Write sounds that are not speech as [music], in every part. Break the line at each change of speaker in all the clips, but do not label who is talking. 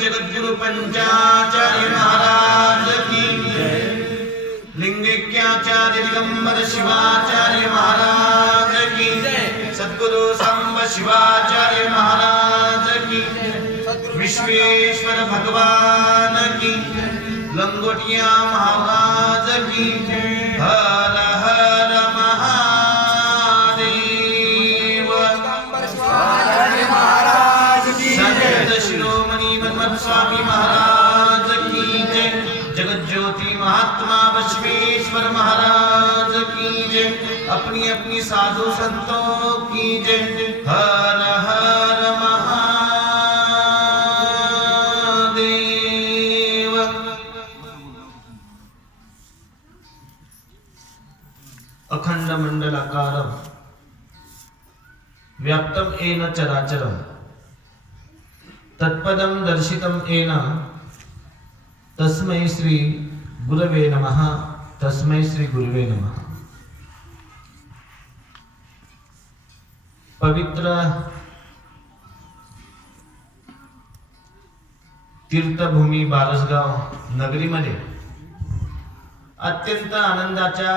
जगद्गुरु पंचाचार्य महाराज की लिंगैक्याचार्य दिगंबर शिवाचार्य महाराज की सद्गुरु सांब शिवाचार्य महाराज की विश्वेश्वर भगवान की लंगोटिया महाराज की येन चराचरम। तत्पदं दर्शितं येन तस्मै श्री गुरवे नमः। तस्मै श्री गुरुवे नमः। पवित्र तीर्थभूमी बारसगाव नगरीमध्ये अत्यंत आनंदाच्या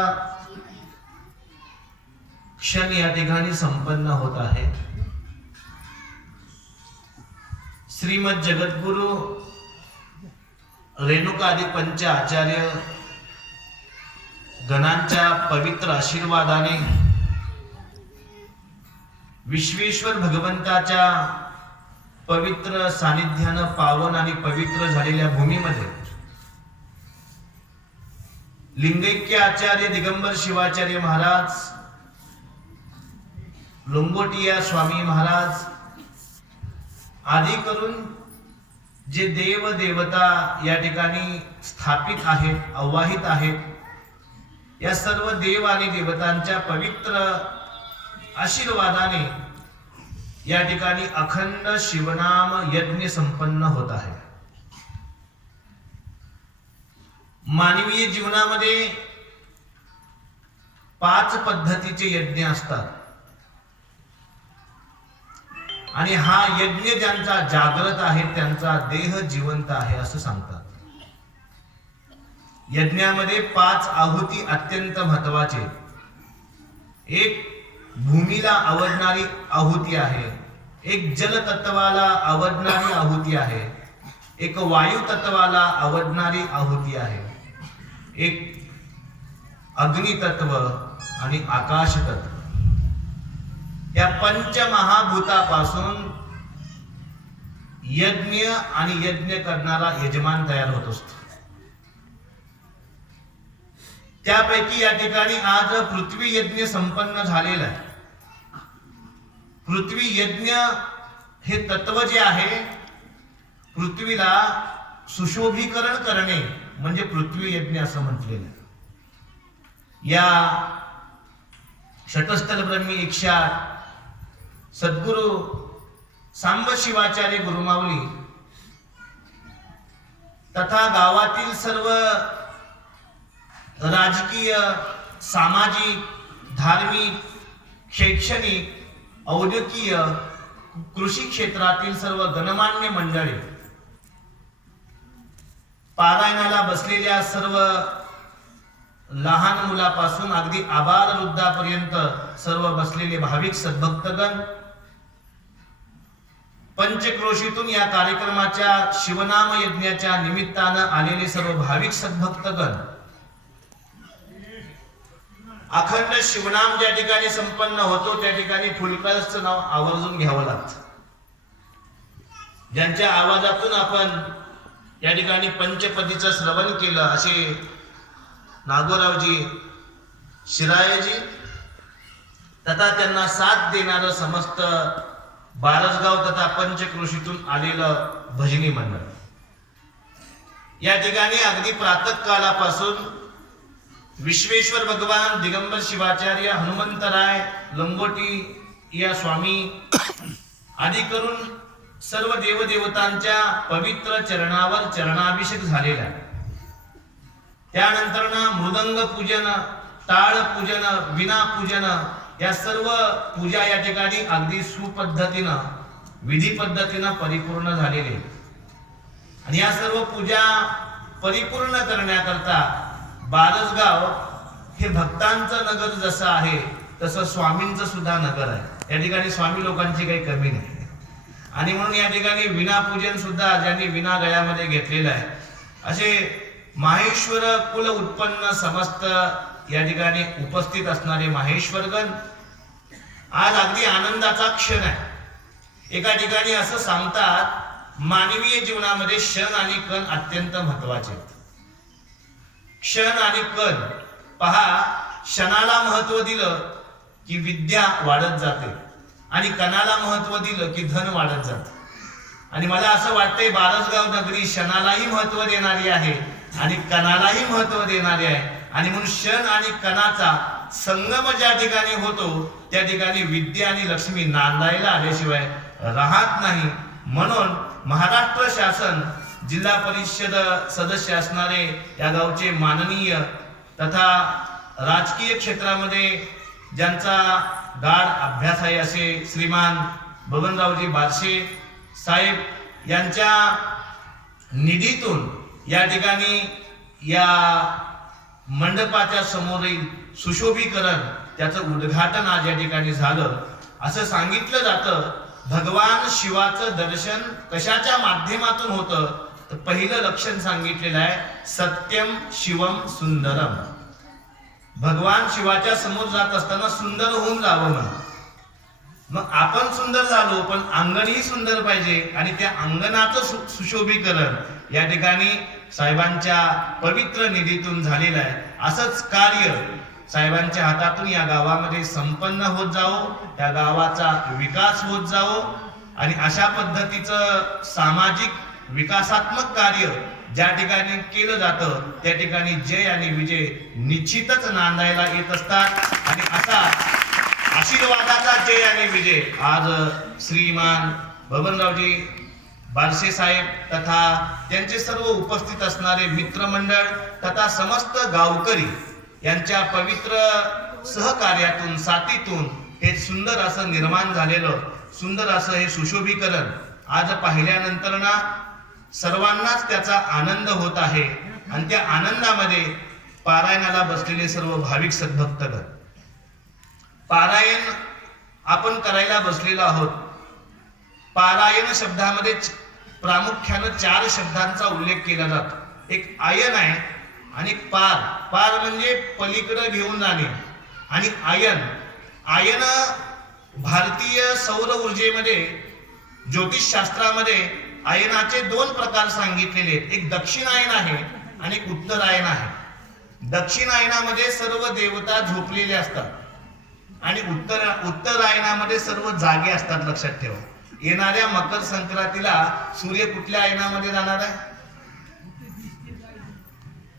क्षण या ठिकाणी संपन्न होत आहे. श्रीमद जगद्गुरु रेणुकादी पंच आचार्य गणांच्या पवित्र आशीर्वादाने विश्वेश्वर भगवंताच्या पवित्र सानिध्यानं पावन आणि पवित्र झालेल्या भूमीमध्ये लिंगैक्य आचार्य दिगंबर शिवाचार्य महाराज लोंगोटिया स्वामी महाराज आधी करून जे देव देवता या ठिकाणी स्थापित आहेत अवाहित आहेत या सर्व देव आणि देवतांच्या पवित्र आशीर्वादाने या ठिकाणी अखंड शिवनाम यज्ञ संपन्न होत आहे. मानवीय जीवनामध्ये पाच पद्धतीचे यज्ञ असतात. आणि हा यज्ञ ज्यांचा जागृत आहे त्यांचा देह जिवंत आहे असं सांगतात. यज्ञामध्ये पाच आहुती अत्यंत महत्त्वाचे एक भूमीला आवडणारी आहुती आहे. एक जलतत्वाला आवडणारी आहुती आहे. एक वायू तत्वाला आवडणारी आहुती आहे. एक अग्नितत्व आणि आकाश तत्व या पंचमहाभूतापासून यज्ञ आणि यज्ञ करणारा यजमान तयार होत असतो. त्यापैकी या ठिकाणी आज पृथ्वी यज्ञ संपन्न झालेला आहे. पृथ्वी यज्ञ हे तत्व जे आहे पृथ्वीला सुशोभीकरण करणे म्हणजे पृथ्वी यज्ञ असं म्हटलेलं आहे. या षटस्थल ब्रह्मी एकशे आठ सद्गुरु सांब शिवाचार्य गुरुमावली तथा गावातील सर्व राजकीय सामाजिक धार्मिक शैक्षणिक औद्योगिक कृषी क्षेत्रातील सर्व गणमान्य मंडळी पारायणाला बसलेल्या सर्व लहान मुलापासून अगदी आबाल वृद्धापर्यंत सर्व बसलेले भाविक सद्भक्तगण पंचक्रोशीतून या कार्यक्रमाच्या शिवनाम यज्ञाच्या निमित्तानं आलेले सर्व भाविक सद्भक्तगण. अखंड शिवनाम ज्या ठिकाणी संपन्न होतो त्या ठिकाणी फुलकळसचं नाव आवर्जून घ्यावं लागतं. ज्यांच्या आवाजातून आपण या ठिकाणी पंचपदीचं श्रवण केलं असे नागोरावजी शिरायजी तथा त्यांना साथ देणारं समस्त बारसगाव तथा पंचकृषीतून आलेलं भजनी मंडळ. या ठिकाणी अगदी प्रातःकालापासून विश्वेश्वर भगवान दिगंबर शिवाचार्य हनुमंतराय लंगोटी या स्वामी आदी करून सर्व देवदेवतांच्या पवित्र चरणावर चरणाभिषेक झालेला आहे. त्यानंतर ना मृदंग पूजन टाळ पूजन विना पूजन या सर्व पूजा या ठिकाणी अगदी सुपद्धतीनं विधी पद्धतीनं परिपूर्ण झालेली आणि या सर्व पूजा परिपूर्ण करण्याकरता बारसगाव हे भक्तांचं नगर जसं आहे तसं स्वामींचं सुद्धा नगर आहे. या ठिकाणी स्वामी लोकांची काही कमी नाही. आणि म्हणून या ठिकाणी विना पूजन सुद्धा ज्यांनी विना गळ्यामध्ये घेतलेलं आहे असे माहेश्वर कुल उत्पन्न समस्त या ठिकाणी उपस्थित असणारे माहेश्वरगण आज अगदी आनंदाचा क्षण आहे. एका ठिकाणी असं सांगतात मानवीय जीवनामध्ये क्षण आणि कण अत्यंत महत्त्वाचे आहेत. क्षण आणि कण पहा क्षणाला महत्त्व दिलं की विद्या वाढत जाते आणि कणाला महत्त्व दिलं की धन वाढत जाते. आणि मला असं वाटतंय बारसगाव नगरी क्षणालाही महत्त्व देणारी आहे आणि कणालाही महत्त्व देणारी आहे. आणि म्हणून क्षण आणि कणाचा संगम ज्या ठिकाणी होतो त्या ठिकाणी विद्या आणि लक्ष्मी नांदायला आल्याशिवाय राहत नाही. म्हणून महाराष्ट्र शासन जिल्हा परिषद सदस्य असणारे या गावचे माननीय तथा राजकीय क्षेत्रामध्ये ज्यांचा गाढ अभ्यास आहे असे श्रीमान बबनरावजी बारशे साहेब यांच्या निधीतून या ठिकाणी या मंडपाच्या समोरील सुशोभीकरण त्याचं उद्घाटन आज या ठिकाणी झालं. असं सांगितलं जातं भगवान शिवाचं दर्शन कशाच्या माध्यमातून होतं? तर पहिलं लक्षण सांगितलेलं आहे सत्यम शिवम सुंदरम. भगवान शिवाच्या समोर जात असताना सुंदर होऊन जावं म्हणून मग आपण सुंदर झालो पण अंगणही सुंदर पाहिजे. आणि त्या अंगणाचं सु- सुशोभीकरण या ठिकाणी साहेबांच्या पवित्र निधीतून झालेलं आहे. असंच कार्य साहेबांच्या हातातून या गावामध्ये संपन्न होत जावो या गावाचा विकास होत जावो आणि अशा पद्धतीचं सामाजिक विकासात्मक कार्य ज्या ठिकाणी केलं जातं त्या ठिकाणी जय आणि विजय निश्चितच नांदायला येत असतात. आणि असा आशीर्वादाचा जय आणि विजय आज श्रीमान बबनरावजी बारशे साहेब तथा त्यांचे सर्व उपस्थित असणारे मित्रमंडळ तथा समस्त गावकरी यांच्या पवित्र सहकार्यातून साथीतून हे सुंदर असं निर्माण झालेलं सुंदर असं हे सुशोभीकरण आज पाहिल्यानंतर ना सर्वांनाच त्याचा आनंद होत आहे. आणि त्या आनंदामध्ये पारायणाला बसलेले सर्व भाविक सद्भक्तगण. पारायण आपण करायला बसलेलो आहोत. पारायण शब्दामध्ये प्रामुख्यानं चार शब्दांचा उल्लेख केला जातो. एक आयन आहे आणि पार. पार म्हणजे पलीकडे घेऊन जाणे. आणि आयन आयन भारतीय सौर ऊर्जेमध्ये ज्योतिषशास्त्रामध्ये आयनाचे दोन प्रकार सांगितलेले आहेत. एक दक्षिण आयन आहे आणि एक उत्तर आयन आहे. दक्षिण आयनामध्ये सर्व देवता झोपलेले असतात आणि उत्तर उत्तरायणामध्ये सर्व जागे असतात लक्षात ठेवा. येणाऱ्या मकर संक्रांतीला सूर्य कुठल्या आयनामध्ये जाणार आहे?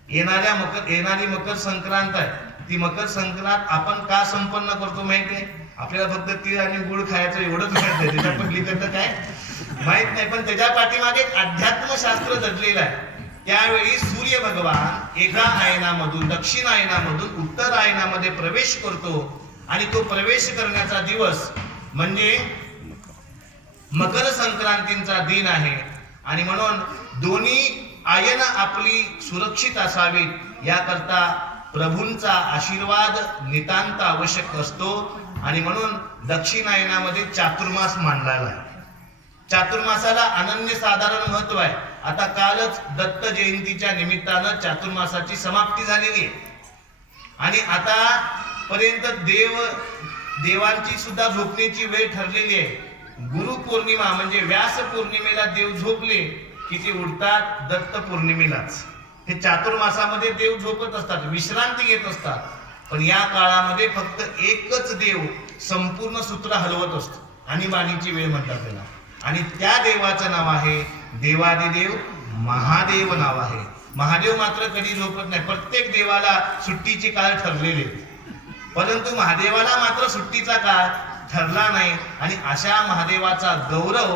येणाऱ्या मकर येणारी मकर संक्रांत आहे. ती मकर संक्रांत आपण का संपन्न करतो माहितीये? आपल्याला फक्त तीळ आणि गुळ खायचं एवढंच माहीत त्याच्या पलीकडचं काय? माहीत नाही. पण त्याच्या पाठीमागे एक अध्यात्मशास्त्र दडलेलं आहे. त्यावेळी सूर्य भगवान एका आयनामधून दक्षिण आयनामधून उत्तर आयनामध्ये प्रवेश करतो. आणि तो प्रवेश करण्याचा दिवस म्हणजे मकर संक्रांतीचा दिन आहे. आणि म्हणून दोन्ही आयन आपली सुरक्षित असावीत याकरता प्रभूंचा आशीर्वाद नितांत आवश्यक असतो. आणि म्हणून दक्षिणायनामध्ये चातुर्मास मांडलेला आहे. चातुर्मासाला अनन्य साधारण महत्त्व आहे. आता कालच दत्त जयंतीच्या निमित्तानं चातुर्मासाची समाप्ती झालेली आहे. आणि आता पर्यंत देव देवांची सुद्धा झोपण्याची वेळ ठरलेली आहे. गुरु पौर्णिमा म्हणजे व्यास पौर्णिमेला देव झोपले की ते उठतात दत्त पौर्णिमेलाच हे चातुर्मासामध्ये देव झोपत असतात विश्रांती घेत असतात. पण या काळामध्ये फक्त एकच देव संपूर्ण सूत्र हलवत असतो. आणि वाणीची वेळ म्हणतात त्याला. आणि त्या देवाचं नाव आहे देवादिदेव महादेव नाव आहे. महादेव मात्र कधी झोपत नाही. प्रत्येक देवाला सुट्टीची काळ ठरलेले परंतु महादेवाला मात्र सुट्टीचा काळ ठरला नाही. आणि अशा महादेवाचा गौरव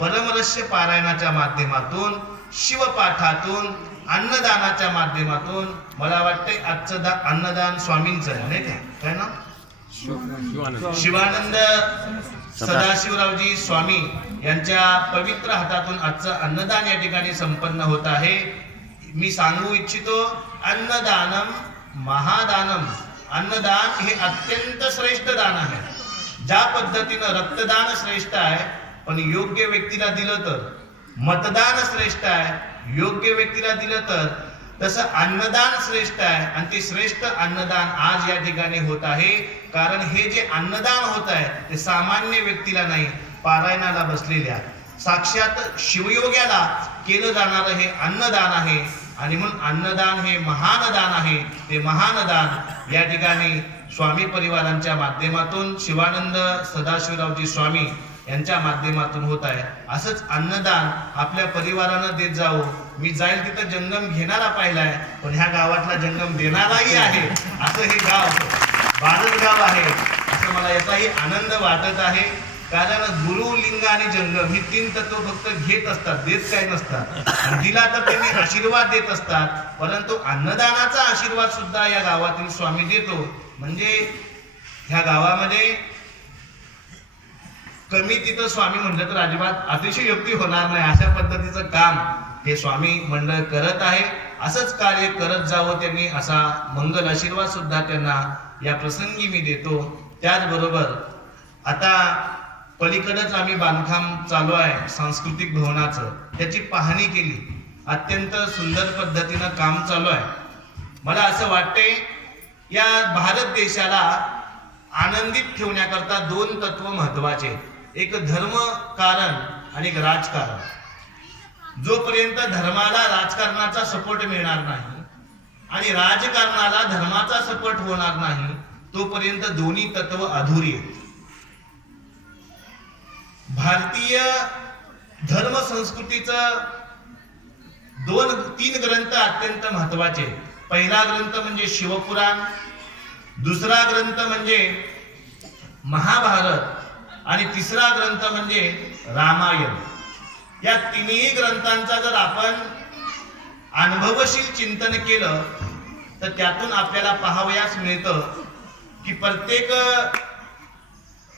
परमरस्य पारायणाच्या माध्यमातून शिवपाठातून अन्नदानाच्या माध्यमातून मला वाटतंय आजचं दा अन्नदान स्वामींचं आहे नाही काय ना शिवानंद. सदाशिवरावजी स्वामी यांच्या पवित्र हातातून आजचं अन्नदान या ठिकाणी संपन्न होत आहे. मी सांगू इच्छितो अन्नदानम महादानम अन्नदान हे अत्यंत श्रेष्ठ दान आहे. ज्या पद्धतीनं रक्तदान श्रेष्ठ आहे पण योग्य व्यक्तीला दिलं तर? मतदान श्रेष्ठ आहे योग्य व्यक्तीला दिलं तर? तसं अन्नदान श्रेष्ठ आहे आणि ते श्रेष्ठ अन्नदान आज या ठिकाणी होत आहे. कारण हे जे अन्नदान होत आहे ते सामान्य व्यक्तीला नाही पारायणाला बसलेल्या. साक्षात शिवयोग्याला केलं जाणारं हे अन्नदान आहे. आणि म्हणून अन्नदान हे महान दान आहे. ते महान दान या ठिकाणी स्वामी परिवारांच्या माध्यमातून शिवानंद सदाशिवरावजी स्वामी यांच्या माध्यमातून होत आहे. असंच अन्नदान आपल्या परिवारानं देत जावं. मी जाईल तिथं जंगम घेणारा पाहिलाय पण ह्या गावातला जंगम देणाराही आहे. असं हे गाव बारस गाव आहे. असं मला याचाही आनंद वाटत आहे. कारण गुरु लिंग आणि जंगम ही तीन तत्व फक्त घेत असतात देत काय नसतात. दिला तर त्यांनी आशीर्वाद देत असतात परंतु अन्नदानाचा आशीर्वाद सुद्धा या गावातील स्वामी देतो. म्हणजे ह्या गावामध्ये कमी तिथं स्वामी म्हणलं तर अजिबात अतिशय युक्ती होणार नाही. अशा पद्धतीचं काम हे स्वामी मंडळ करत आहे. असंच कार्य करत जावं त्यांनी असा मंगल आशीर्वाद सुद्धा त्यांना या प्रसंगी मी देतो. त्याचबरोबर आता पलीकडेच आम्ही बांधकाम चालू आहे सांस्कृतिक भवनाचं. त्याची पाहणी केली. अत्यंत सुंदर पद्धतीनं काम चालू आहे. मला असं वाटते या भारत देशाला आनंदित ठेवण्याकरता दोन तत्व महत्त्वाचे. एक धर्म कारण आणि एक राजकारण. जोपर्यंत धर्माला राजकारणाचा सपोर्ट मिळणार नाही आणि राजकारणाला धर्माचा सपोर्ट होणार नाही तोपर्यंत दोन्ही तत्व अधुरी आहेत. भारतीय धर्म संस्कृतीचं दोन तीन ग्रंथ अत्यंत महत्त्वाचे पहिला ग्रंथ म्हणजे शिवपुराण दुसरा ग्रंथ म्हणजे महाभारत आणि तिसरा ग्रंथ म्हणजे रामायण. या तिन्ही ग्रंथांचा जर आपण अनुभवशील चिंतन केलं तर त्यातून आपल्याला पाहावयास मिळतं की प्रत्येक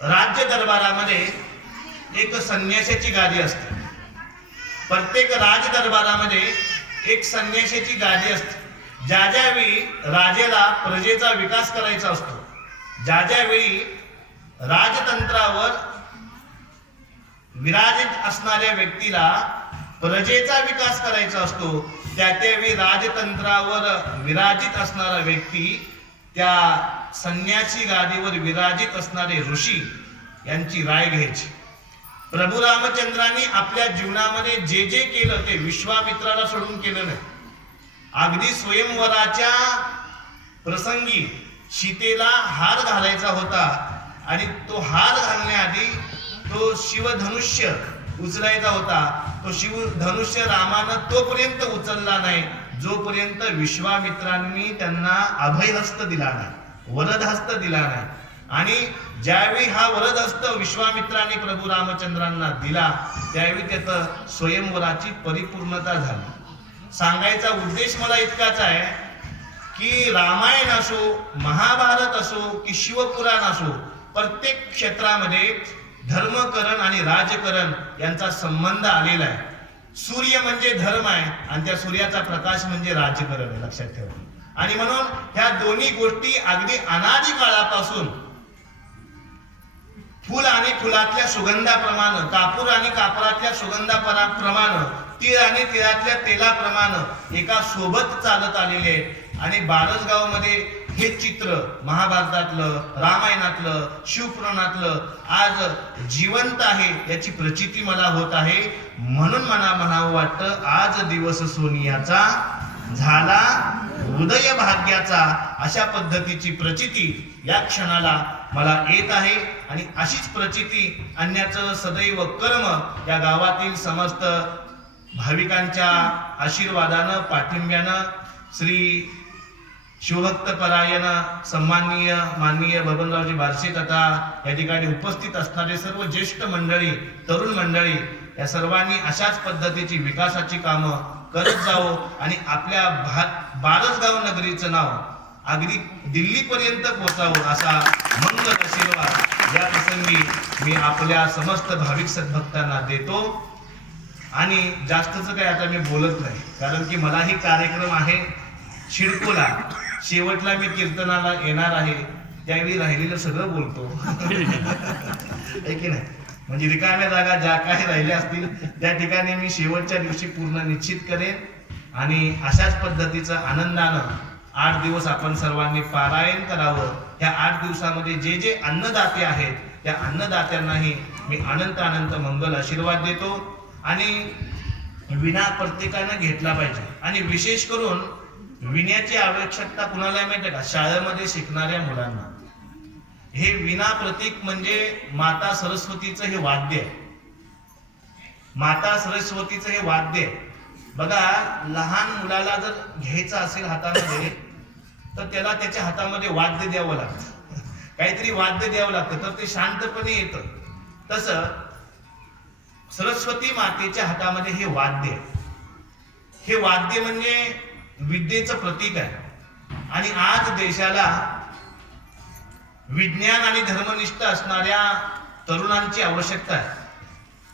राज्य दरबारामध्ये एक संन्याशाची गादी असते. प्रत्येक राजदरबारामध्ये एक संन्याशाची गादी असते. ज्या ज्यावेळी राजेला प्रजेचा विकास करायचा असतो ज्या ज्यावेळी राजतंत्रावर विराजित असणाऱ्या व्यक्तीला प्रजेचा विकास करायचा असतो त्या त्यावेळी राजतंत्रावर विराजित असणारा व्यक्ती त्या संन्यासी गादीवर विराजित असणारे ऋषी यांची राय घ्यायची. प्रभू रामचंद्रांनी आपल्या जीवनामध्ये जे जे केलं ते विश्वामित्राला सोडून केलं नाही. अगदी स्वयंवराच्या प्रसंगी सीतेला हार घालायचा होता आणि तो हार घालण्याआधी तो शिवधनुष्य उचलायचा होता. तो शिवधनुष्य रामानं तोपर्यंत उचलला नाही जोपर्यंत विश्वामित्रांनी त्यांना अभयहस्त दिला नाही वरदहस्त दिला नाही. आणि ज्यावेळी हा वरदहस्त विश्वामित्राने प्रभू रामचंद्रांना दिला त्यावेळी त्याचं स्वयंवराची परिपूर्णता झाली. सांगायचा उद्देश मला इतकाच आहे की रामायण असो महाभारत असो की शिवपुराण असो प्रत्येक क्षेत्रामध्ये धर्मकरण आणि राजकरण यांचा संबंध आलेला आहे. सूर्य म्हणजे धर्म आहे आणि त्या सूर्याचा प्रकाश म्हणजे राजकरण आहे लक्षात ठेवा. आणि म्हणून ह्या दोन्ही गोष्टी अगदी अनादी काळापासून फुल आणि फुलातल्या सुगंधाप्रमाणे कापूर आणि कापरातल्या सुगंधाप्रमाणे तीळ आणि तिळातल्या तेलाप्रमाणे एका सोबत चालत आलेले आहेत. आणि बारसगावमध्ये हे चित्र महाभारतातलं रामायणातलं शिवपुराणातलं आज जिवंत आहे याची प्रचिती मला होत आहे. म्हणून मला म्हणावं वाटतं आज दिवस सोनियाचा झाला हृदय भाग्याचा अशा पद्धतीची प्रचिती या क्षणाला मला येत आहे आणि अशीच प्रचिती आणण्याचं सदैव कर्म या गावातील समस्त भाविकांच्या आशीर्वादानं पाठिंब्यानं श्री शिवभक्त परायण सन्माननीय माननीय बबनरावजी बारसे तथा या ठिकाणी उपस्थित असणारे सर्व ज्येष्ठ मंडळी तरुण मंडळी या सर्वांनी अशाच पद्धतीची विकासाची कामं करत जावो आणि आपल्या भा बारसगाव नगरीचं नाव अगदी दिल्लीपर्यंत पोहोचावं असा मंगल आशीर्वाद या प्रसंगी मी आपल्या समस्त भाविक सद्भक्तांना देतो. आणि जास्तच काही आता मी बोलत नाही कारण की मलाही कार्यक्रम आहे. शिडकोला शेवटला मी कीर्तनाला येणार आहे त्यावेळी राहिलेलं सगळं बोलतो. [laughs] आहे की नाही? म्हणजे रिकाम्या जागा ज्या काही राहिल्या असतील त्या ठिकाणी मी शेवटच्या दिवशी पूर्ण निश्चित करेन. आणि अशाच पद्धतीचं आनंदानं आठ दिवस आपण सर्वांनी पारायण करावं. ह्या आठ दिवसामध्ये जे जे अन्नदाते आहेत त्या अन्नदात्यांनाही मी अनंत अनंत मंगल आशीर्वाद देतो आणि विना प्रत्येकानं घेतला पाहिजे. आणि विशेष करून विण्याची आवश्यकता कुणाला आहे माहिती का? शाळेमध्ये शिकणाऱ्या मुलांना. हे विना प्रतीक म्हणजे माता सरस्वतीचं हे वाद्य आहे. माता सरस्वतीचं हे वाद्य आहे. बघा लहान मुलाला जर घ्यायचं असेल हातामध्ये तर त्याला त्याच्या हातामध्ये वाद्य द्यावं लागतं. [laughs] काहीतरी वाद्य द्यावं लागतं तर ते शांतपणे येतं. तसं सरस्वती मातेच्या हातामध्ये हे वाद्य हे वाद्य म्हणजे विद्येचं प्रतीक आहे. आणि आज देशाला विज्ञान आणि धर्मनिष्ठ असणाऱ्या तरुणांची आवश्यकता आहे.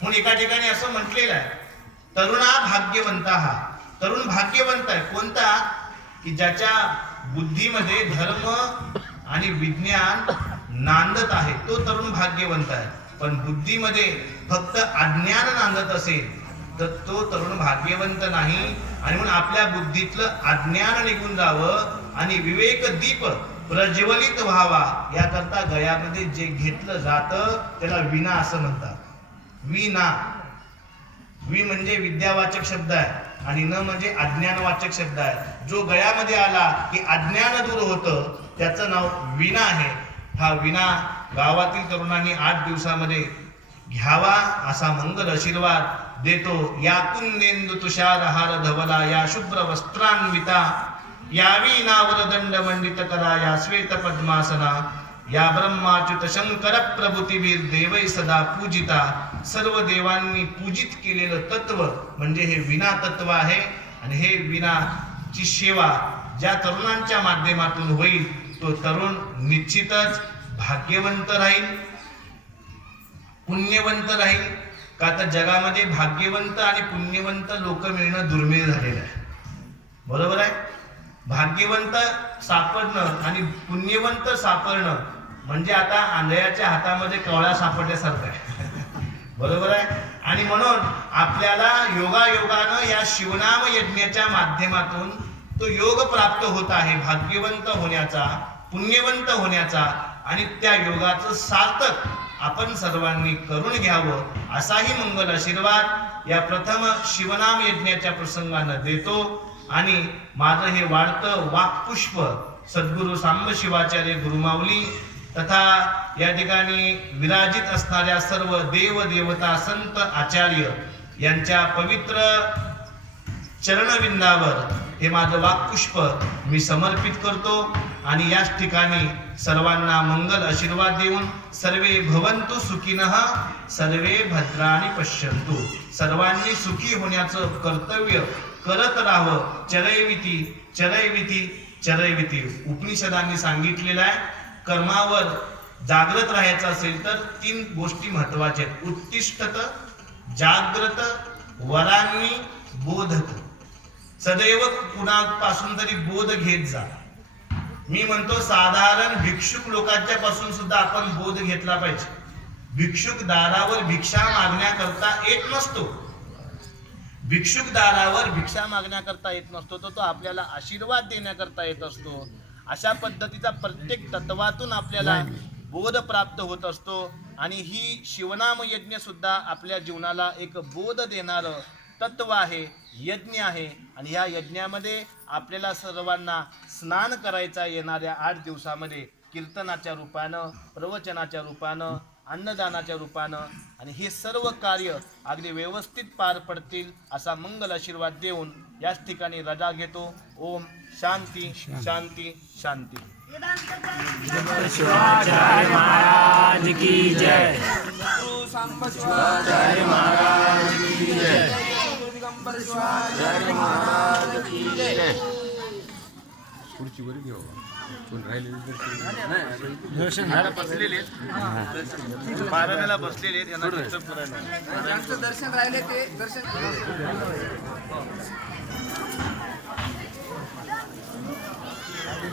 म्हणून एका ठिकाणी असं म्हटलेलं आहे तरुणा भाग्यवंत. हा तरुण भाग्यवंत आहे. कोणता? की ज्याच्या बुद्धीमध्ये धर्म आणि विज्ञान नांदत आहे. तो तरुण भाग्यवंत आहे. पण बुद्धीमध्ये फक्त अज्ञान नांदत असेल तर तो तरुण भाग्यवंत नाही. आणि म्हणून आपल्या बुद्धीतलं अज्ञान निघून जावं आणि विवेक दीप प्रज्वलित व्हावा याकरता गयामध्ये जे घेतलं जातं त्याला विना असं म्हणतात. विना. वि म्हणजे विद्यावाचक शब्द आहे आणि न म्हणजे अज्ञानवाचक शब्द आहे. जो गळ्यामध्ये आला की अज्ञान दूर होतं त्याचं नाव विना आहे. हा विना गावातील तरुणांनी आठ दिवसामध्ये घ्यावा असा मंगल आशीर्वाद देतो. या कुंदेंदु तुषार हार धवला या शुभ्र वस्त्रान्विता यावी नावर दंड मंडित करा या श्वेत पद्मासना या ब्रह्माच्युत शंकर प्रभूतीवीर देवै सदा पूजिता. सर्व देवांनी पूजित केलेलं तत्व म्हणजे हे विना तत्व आहे आणि हे विनाची सेवा ज्या तरुणांच्या माध्यमातून होईल तो तरुण निश्चितच भाग्यवंत राहील पुण्यवंत राहील. का तर जगामध्ये भाग्यवंत आणि पुण्यवंत लोक मिळणं दुर्मिळ झालेलं आहे. बरोबर आहे? भाग्यवंत सापडणं आणि पुण्यवंत सापडणं म्हणजे आता आंधळ्याच्या हातामध्ये कवळा सापडल्यासारखं आहे. [laughs] बरोबर आहे? आणि म्हणून आपल्याला योगायोगानं या शिवनाम यज्ञाच्या माध्यमातून तो योग प्राप्त होत आहे भाग्यवंत होण्याचा पुण्यवंत होण्याचा आणि त्या योगाचं सार्थक आपण सर्वांनी करून घ्यावं असाही मंगल आशीर्वाद या प्रथम शिवनाम यज्ञाच्या प्रसंगानं देतो. आणि माझं हे वाढतं वाक्पुष्प सद्गुरु सांबशिवाचार्य गुरुमावली तथा या ठिकाणी विराजित असणाऱ्या सर्व देव देवता संत आचार्य यांच्या पवित्र चरणविंदावर हे माझं वाक्पुष्प मी समर्पित करतो आणि याच ठिकाणी सर्वांना मंगल आशीर्वाद देऊन सर्वे भवंतु सुखिनः सर्वे भद्राणी पश्यंतु सर्वांनी सुखी होण्याचं कर्तव्य करत राहावं. चरैविती चरैविती चरैविती उपनिषदांनी सांगितलेलं आहे. कर्मावर जागृत राहायचं असेल तर तीन गोष्टी महत्त्वाच्या आहेत. उत्तिष्ठत जाग्रत वरांनी बोधत सदैव कुणापासून तरी बोध घेत जा. मी म्हणतो साधारण भिक्षुक लोकांच्या पासून सुद्धा आपण बोध घेतला पाहिजे. भिक्षुक दारावर भिक्षा मागण्याकरता येत नसतो. भिक्षुक दारावर भिक्षा मागण्याकरता येत नसतो तर तो आपल्याला आशीर्वाद देण्याकरता येत असतो. अशा पद्धतीचा प्रत्येक तत्वातून आपल्याला बोध प्राप्त होत असतो. आणि ही शिवनाम यज्ञ सुद्धा आपल्या जीवनाला एक बोध देणारं तत्व आहे यज्ञ आहे. आणि ह्या यज्ञामध्ये आपल्याला सर्वांना स्नान करायचा येणाऱ्या आठ दिवसामध्ये कीर्तनाच्या रूपानं प्रवचनाच्या रूपानं अन्नदानाच्या रूपानं. आणि हे सर्व कार्य अगदी व्यवस्थित पार पडतील असा मंगल आशीर्वाद देऊन याच ठिकाणी रजा घेतो. ओम शांती शांती शांती.
शिवाचार्य महाराज की जय
गुरु शिवाचार्य महाराज की जय शिवाचार्य महाराज की जय
घेऊ कोण राहिले
बसलेले पारायणाला बसलेले आहेत,
दर्शन राहिले ते दर्शन